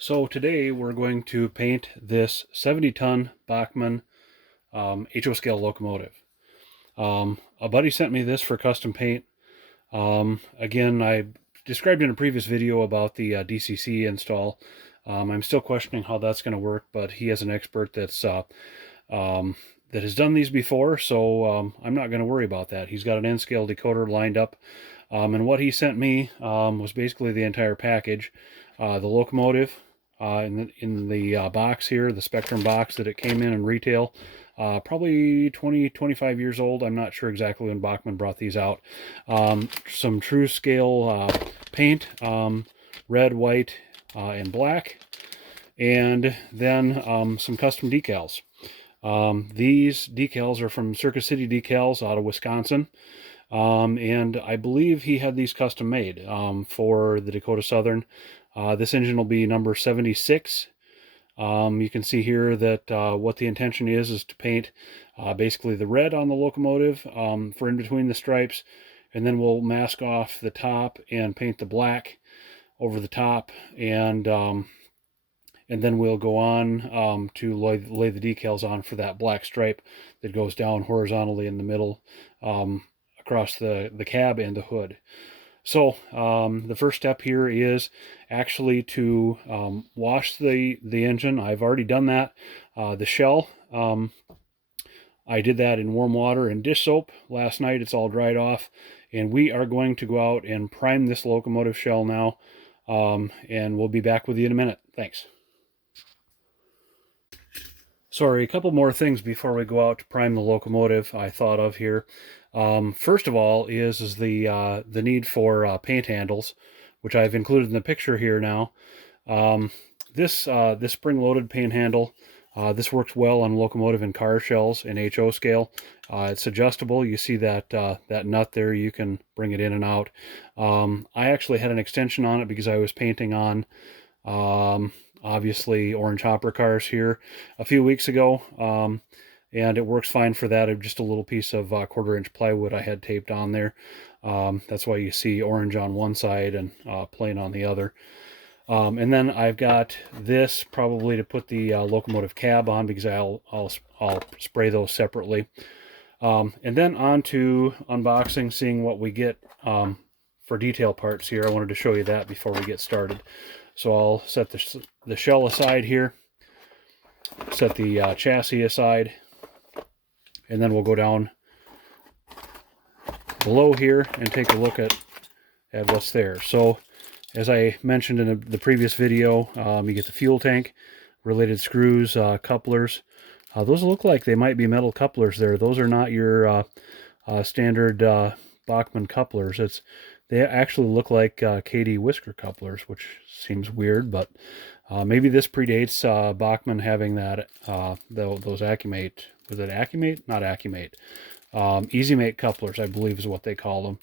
So today we're going to paint this 70-ton Bachmann HO scale locomotive. A buddy sent me this for custom paint. Again, I described in a previous video about the DCC install. I'm still questioning how that's going to work, but he has an expert that's that has done these before, so I'm not going to worry about that. He's got an N-scale decoder lined up, and what he sent me was basically the entire package. The locomotive in the box here, the Spectrum box that it came in retail, probably 25 years old. I'm not sure exactly when Bachmann brought these out. Some Tru-Scale paint, red, white, and black, and then some custom decals. These decals are from Circus City Decals out of Wisconsin, and I believe he had these custom made for the Dakota Southern. This engine will be number 76. You can see here that what the intention is to paint basically the red on the locomotive for in between the stripes, and then we'll mask off the top and paint the black over the top, and then we'll go on to lay the decals on for that black stripe that goes down horizontally in the middle across the cab and the hood. So the first step here is actually to wash the engine. I've already done that. The shell, I did that in warm water and dish soap last night. It's all dried off, and we are going to go out and prime this locomotive shell now, and we'll be back with you in a minute. Thanks. Sorry, a couple more things before we go out to prime the locomotive I thought of here. First of all is the need for paint handles, which I've included in the picture here now. This spring-loaded paint handle, this works well on locomotive and car shells in HO scale. It's adjustable. You see that that nut there. You can bring it in and out. I actually had an extension on it because I was painting on obviously orange hopper cars here a few weeks ago, and it works fine for that. Just a little piece of 1/4-inch plywood I had taped on there. That's why you see orange on one side and plain on the other. And then I've got this probably to put the locomotive cab on, because I'll spray those separately. And then on to unboxing, seeing what we get for detail parts here. I wanted to show you that before we get started. So I'll set the shell aside here, set the chassis aside, and then we'll go down below here and take a look at what's there. So as I mentioned in the previous video, you get the fuel tank, related screws, couplers. Those look like they might be metal couplers there. Those are not your standard Bachmann couplers. They actually look like KD whisker couplers, which seems weird, but maybe this predates Bachmann having that those Accumate. Was it Accumate? Not Accumate. Easy Mate couplers, I believe, is what they call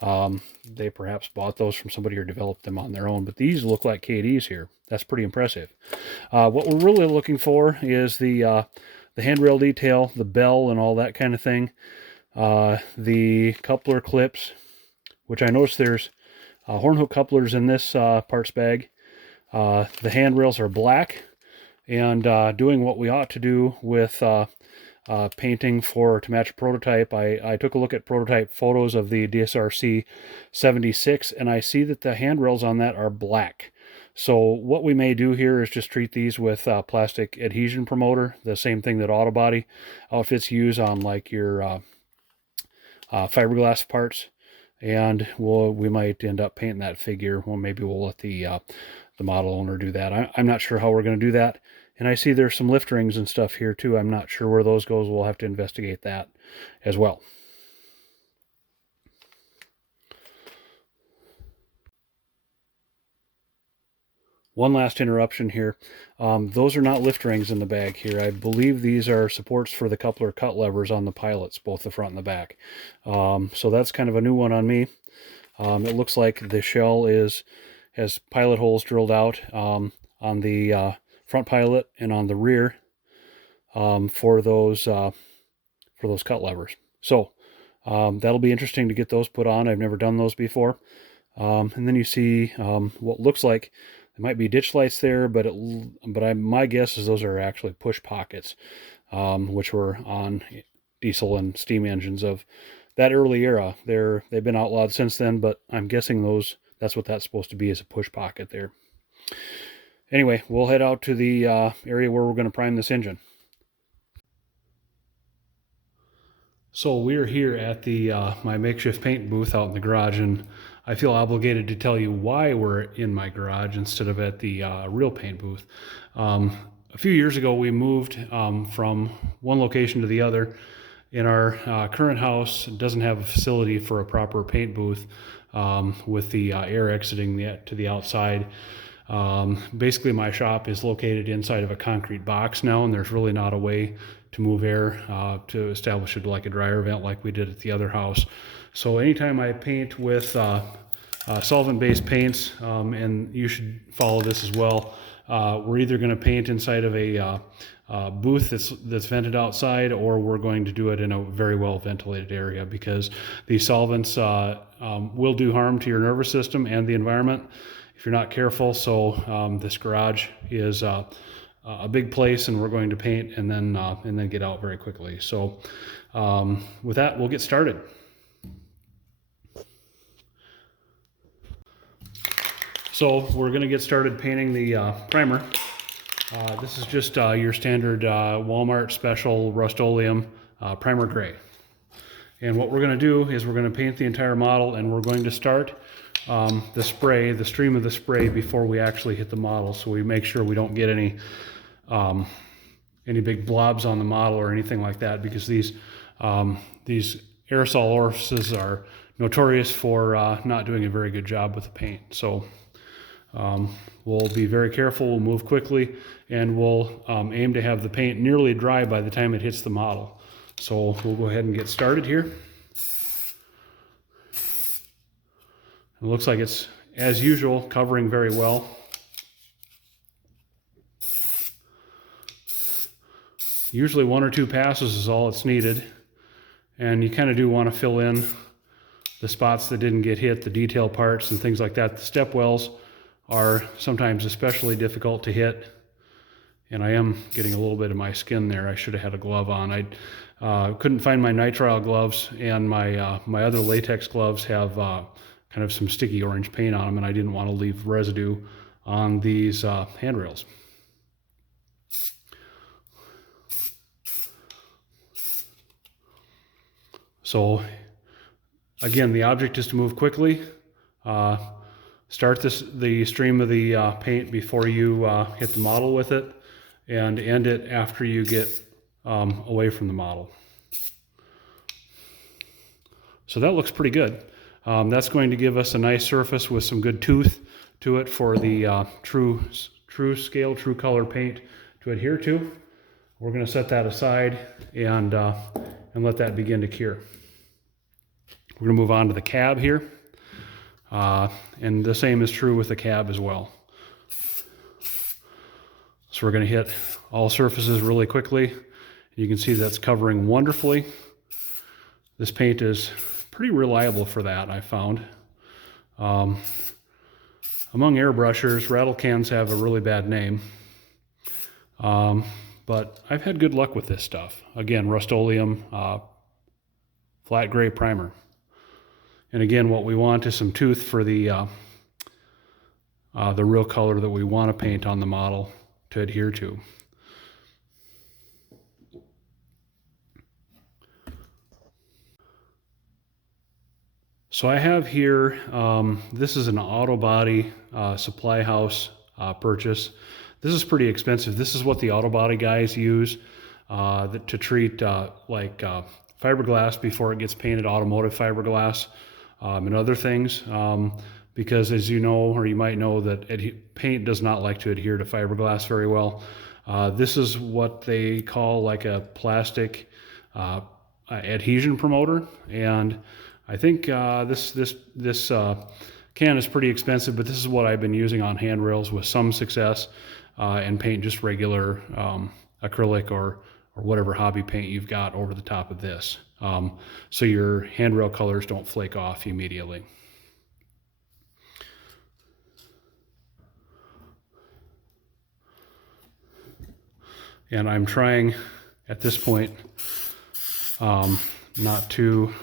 them. They perhaps bought those from somebody or developed them on their own, but these look like KDs here. That's pretty impressive. What we're really looking for is the handrail detail, the bell, and all that kind of thing. The coupler clips, which I noticed there's horn hook couplers in this parts bag. The handrails are black, and doing what we ought to do with painting to match a prototype. I took a look at prototype photos of the DSRC 76, and I see that the handrails on that are black. So what we may do here is just treat these with plastic adhesion promoter, the same thing that auto body outfits use on like your fiberglass parts, and we might end up painting that figure. Well, maybe we'll let the model owner do that. I'm not sure how we're going to do that. And I see there's some lift rings and stuff here too. I'm not sure where those goes. We'll have to investigate that as well. One last interruption here. Those are not lift rings in the bag here. I believe these are supports for the coupler cut levers on the pilots, both the front and the back. So that's kind of a new one on me. It looks like the shell has pilot holes drilled out on the front pilot and on the rear for those cut levers. So that'll be interesting to get those put on. I've never done those before. And then you see what looks like might be ditch lights there, but my guess is those are actually push pockets, which were on diesel and steam engines of that early era. They've been outlawed since then, but I'm guessing that's what that's supposed to be, is a push pocket there. Anyway, we'll head out to the area where we're going to prime this engine. So we're here at the my makeshift paint booth out in the garage, and I feel obligated to tell you why we're in my garage instead of at the real paint booth. A few years ago, we moved from one location to the other. In our current house, it doesn't have a facility for a proper paint booth with the air exiting to the outside. Basically, my shop is located inside of a concrete box now, and there's really not a way to move air to establish it like a dryer vent like we did at the other house. So anytime I paint with solvent-based paints, and you should follow this as well, we're either going to paint inside of a booth that's vented outside, or we're going to do it in a very well ventilated area, because these solvents will do harm to your nervous system and the environment if you're not careful. So this garage is a big place, and we're going to paint and then get out very quickly. So with that, we'll get started. So we're going to get started painting the primer. This is just your standard Walmart special Rust-Oleum primer gray. And what we're going to do is we're going to paint the entire model, and we're going to start the stream of the spray before we actually hit the model, so we make sure we don't get any big blobs on the model or anything like that, because these aerosol orifices are notorious for not doing a very good job with the paint. So we'll be very careful, we'll move quickly, and we'll aim to have the paint nearly dry by the time it hits the model. So we'll go ahead and get started here. It looks like it's, as usual, covering very well. Usually 1 or 2 passes is all it's needed, and you kind of do want to fill in the spots that didn't get hit, the detail parts and things like that. The step wells are sometimes especially difficult to hit, and I am getting a little bit of my skin there. I should have had a glove on. I couldn't find my nitrile gloves, and my other latex gloves have kind of some sticky orange paint on them, and I didn't want to leave residue on these handrails. So again, the object is to move quickly. Start the stream of the paint before you hit the model with it, and end it after you get away from the model. So that looks pretty good. That's going to give us a nice surface with some good tooth to it for the Tru-Color paint to adhere to. We're going to set that aside and let that begin to cure. We're going to move on to the cab here. And the same is true with the cab as well. So we're going to hit all surfaces really quickly. You can see that's covering wonderfully. This paint is pretty reliable for that, I found. Among airbrushers, rattle cans have a really bad name. But I've had good luck with this stuff. Again, Rust-Oleum flat gray primer. And again, what we want is some tooth for the real color that we want to paint on the model to adhere to. So I have here, this is an auto body supply house purchase. This is pretty expensive. This is what the auto body guys use to treat fiberglass before it gets painted, automotive fiberglass. And other things, because as you know, or you might know, that paint does not like to adhere to fiberglass very well. This is what they call like a plastic adhesion promoter, and I think this can is pretty expensive, but this is what I've been using on handrails with some success, and paint just regular acrylic or whatever hobby paint you've got over the top of this. So your handrail colors don't flake off immediately. And I'm trying at this point not to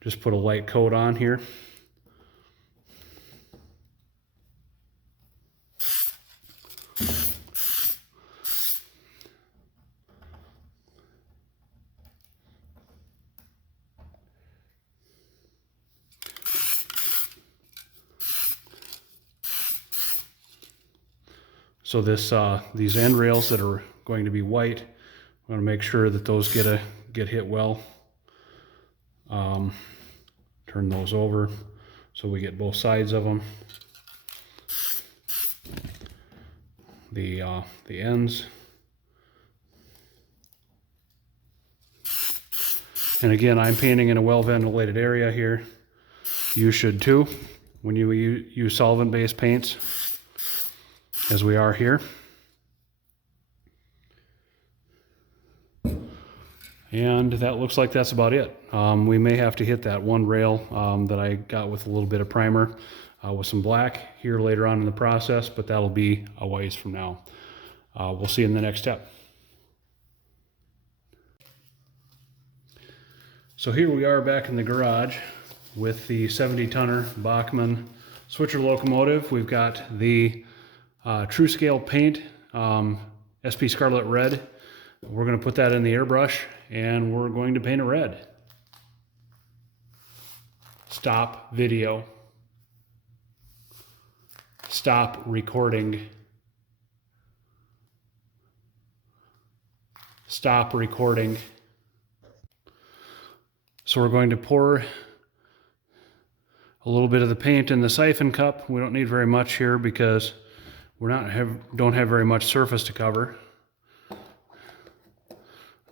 just put a light coat on here. So these end rails that are going to be white, I want to make sure that those get hit well. Turn those over so we get both sides of them. The ends. And again, I'm painting in a well-ventilated area here. You should too when you use solvent-based paints, as we are here. And that looks like that's about it. We may have to hit that one rail that I got with a little bit of primer with some black here later on in the process, but that'll be a ways from now. We'll see in the next step. So here we are back in the garage with the 70-tonner Bachmann switcher locomotive. We've got the Tru-Scale paint, SP Scarlet Red. We're going to put that in the airbrush and we're going to paint it red. Stop video. Stop recording. Stop recording. So we're going to pour a little bit of the paint in the siphon cup. We don't need very much here because don't have very much surface to cover.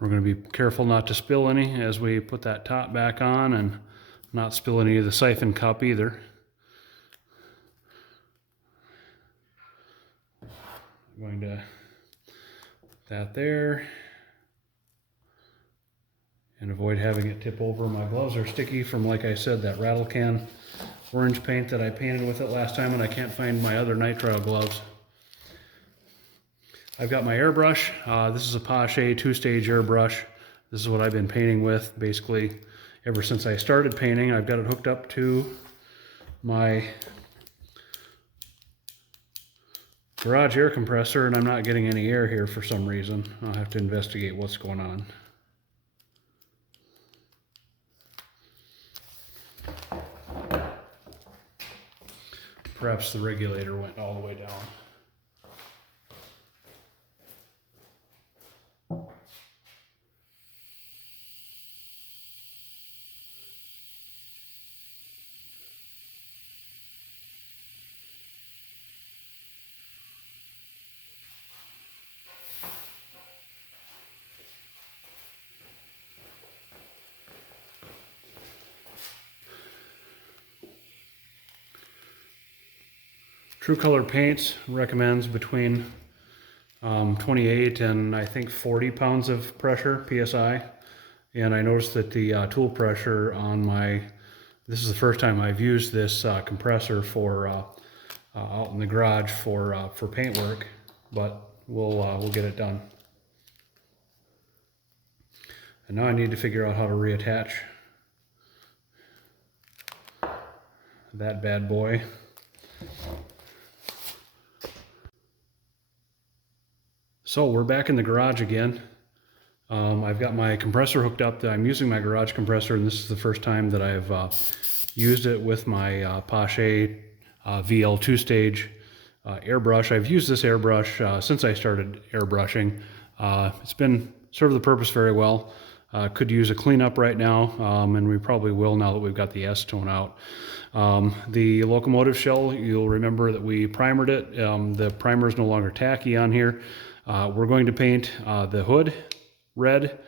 We're going to be careful not to spill any as we put that top back on, and not spill any of the siphon cup either. I'm going to put that there and avoid having it tip over. My gloves are sticky from, like I said, that rattle can orange paint that I painted with it last time, and I can't find my other nitrile gloves. I've got my airbrush. This is a Paasche 2-stage airbrush. This is what I've been painting with basically ever since I started painting. I've got it hooked up to my garage air compressor, and I'm not getting any air here for some reason. I'll have to investigate what's going on. Perhaps the regulator went all the way down. Tru-Color Paints recommends between 28 and I think 40 pounds of pressure, PSI. And I noticed that the tool pressure on this is the first time I've used this compressor for out in the garage for paint work, but we'll get it done. And now I need to figure out how to reattach that bad boy. So we're back in the garage again. I've got my compressor hooked up. I'm using my garage compressor, and this is the first time that I've used it with my Paasche VL 2-stage airbrush. I've used this airbrush since I started airbrushing. It's been served the purpose very well. Could use a cleanup right now, and we probably will now that we've got the S-tone out. The locomotive shell, you'll remember that we primered it. The primer is no longer tacky on here. We're going to paint the hood red,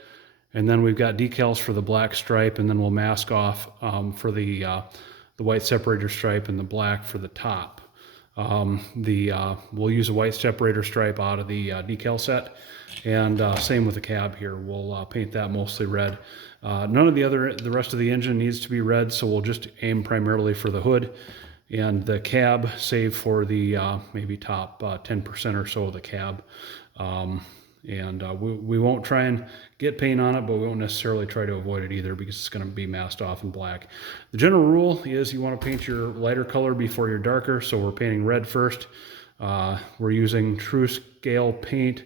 and then we've got decals for the black stripe, and then we'll mask off for the white separator stripe and the black for the top. We'll use a white separator stripe out of the decal set, and same with the cab here. We'll paint that mostly red. None of the rest of the engine needs to be red, so we'll just aim primarily for the hood and the cab, save for the maybe top 10% or so of the cab. We won't try and get paint on it, but we won't necessarily try to avoid it either because it's going to be masked off in black. The general rule is you want to paint your lighter color before your darker, so we're painting red first. We're using Tru-Scale paint,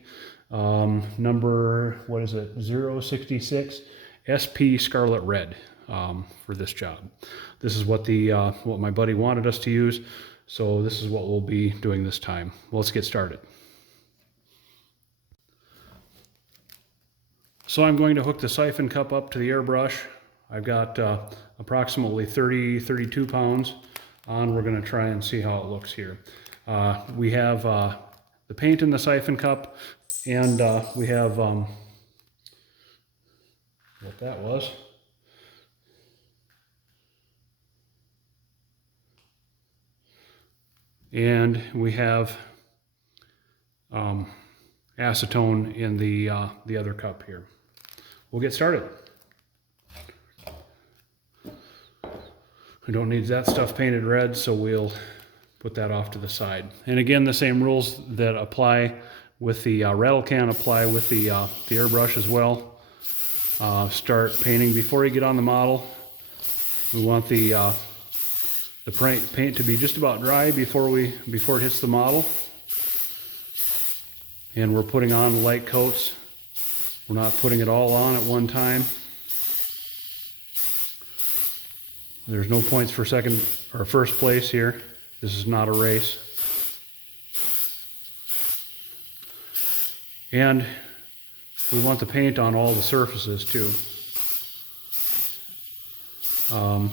number, what is it, 066 SP Scarlet Red for this job. This is what what my buddy wanted us to use, so this is what we'll be doing this time. Well, let's get started. So I'm going to hook the siphon cup up to the airbrush. I've got approximately 32 pounds on. We're going to try and see how it looks here. We have the paint in the siphon cup, and we have what that was. And we have acetone in the other cup here. We'll get started. We don't need that stuff painted red, so we'll put that off to the side. And again, the same rules that apply with the rattle can apply with the airbrush as well. Start painting before you get on the model. We want the paint to be just about dry before it hits the model. And we're putting on light coats. We're not putting it all on at one time. There's no points for second or first place here. This is not a race. And we want the paint on all the surfaces too.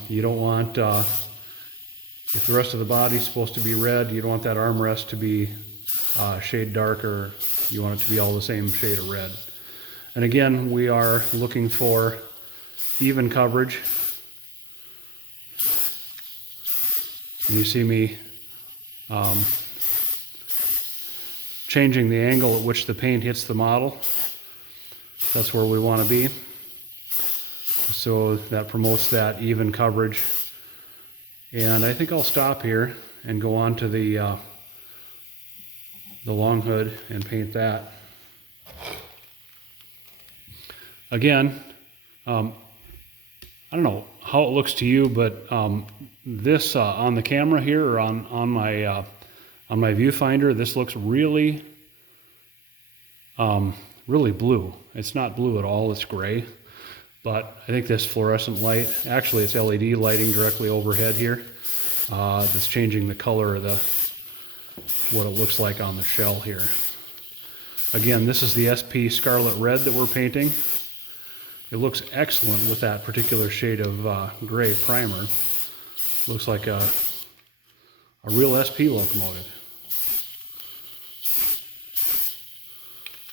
You don't want, if the rest of the body's supposed to be red, you don't want that armrest to be a shade darker. You want it to be all the same shade of red. And again, we are looking for even coverage. And you see me changing the angle at which the paint hits the model. That's where we want to be. So that promotes that even coverage. And I think I'll stop here and go on to the long hood and paint that. Again, I don't know how it looks to you, but this on the camera here or on my viewfinder, this looks really really blue. It's not blue at all, it's gray. But I think this fluorescent light, actually it's LED lighting directly overhead here, that's changing the color of what it looks like on the shell here. Again, this is the SP Scarlet Red that we're painting. It looks excellent with that particular shade of gray primer. Looks like a real SP locomotive.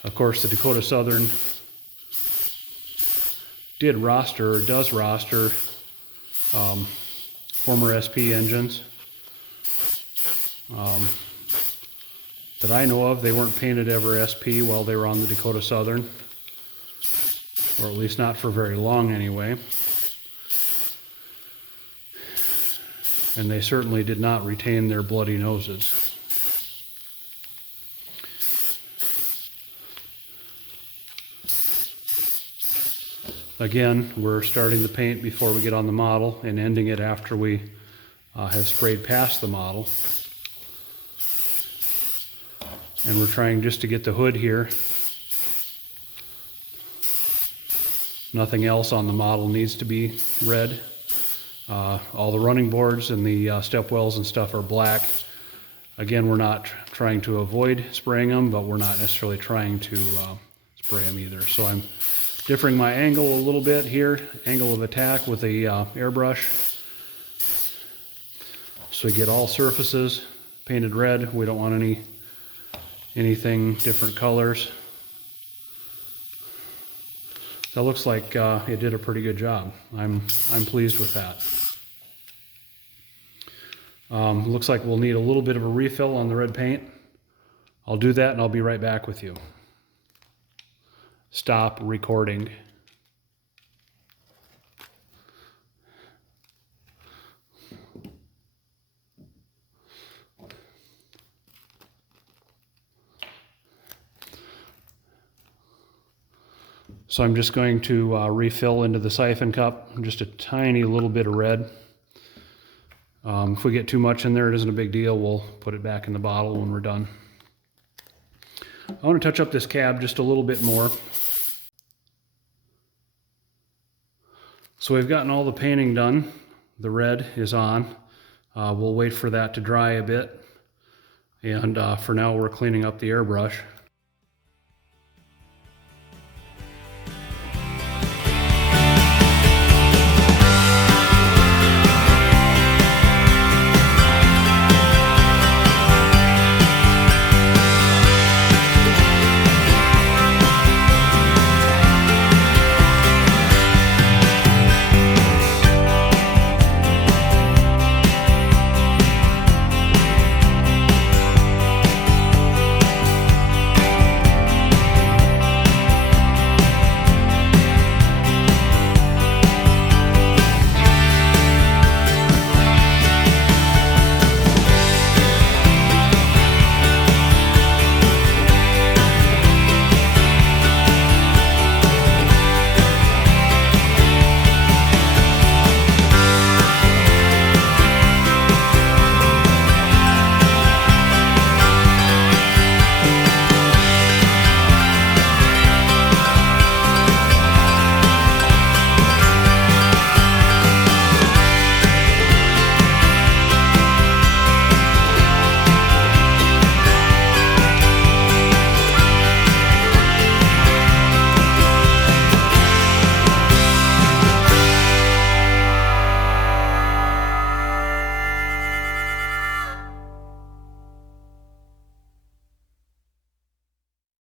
Of course, the Dakota Southern does roster former SP engines. That I know of, they weren't painted ever SP while they were on the Dakota Southern. Or at least not for very long anyway. And they certainly did not retain their bloody noses. Again, we're starting the paint before we get on the model and ending it after we have sprayed past the model. And we're trying just to get the hood here. Nothing else on the model needs to be red. All the running boards and the step wells and stuff are black. Again, we're not trying to avoid spraying them, but we're not necessarily trying to spray them either. So I'm differing my angle a little bit here, angle of attack with the airbrush. So we get all surfaces painted red. We don't want anything different colors. That looks like it did a pretty good job. I'm pleased with that. Looks like we'll need a little bit of a refill on the red paint. I'll do that and I'll be right back with you. Stop recording. So I'm just going to refill into the siphon cup, just a tiny little bit of red. If we get too much in there, it isn't a big deal. We'll put it back in the bottle when we're done. I want to touch up this cab just a little bit more. So we've gotten all the painting done. The red is on. We'll wait for that to dry a bit. And for now, we're cleaning up the airbrush.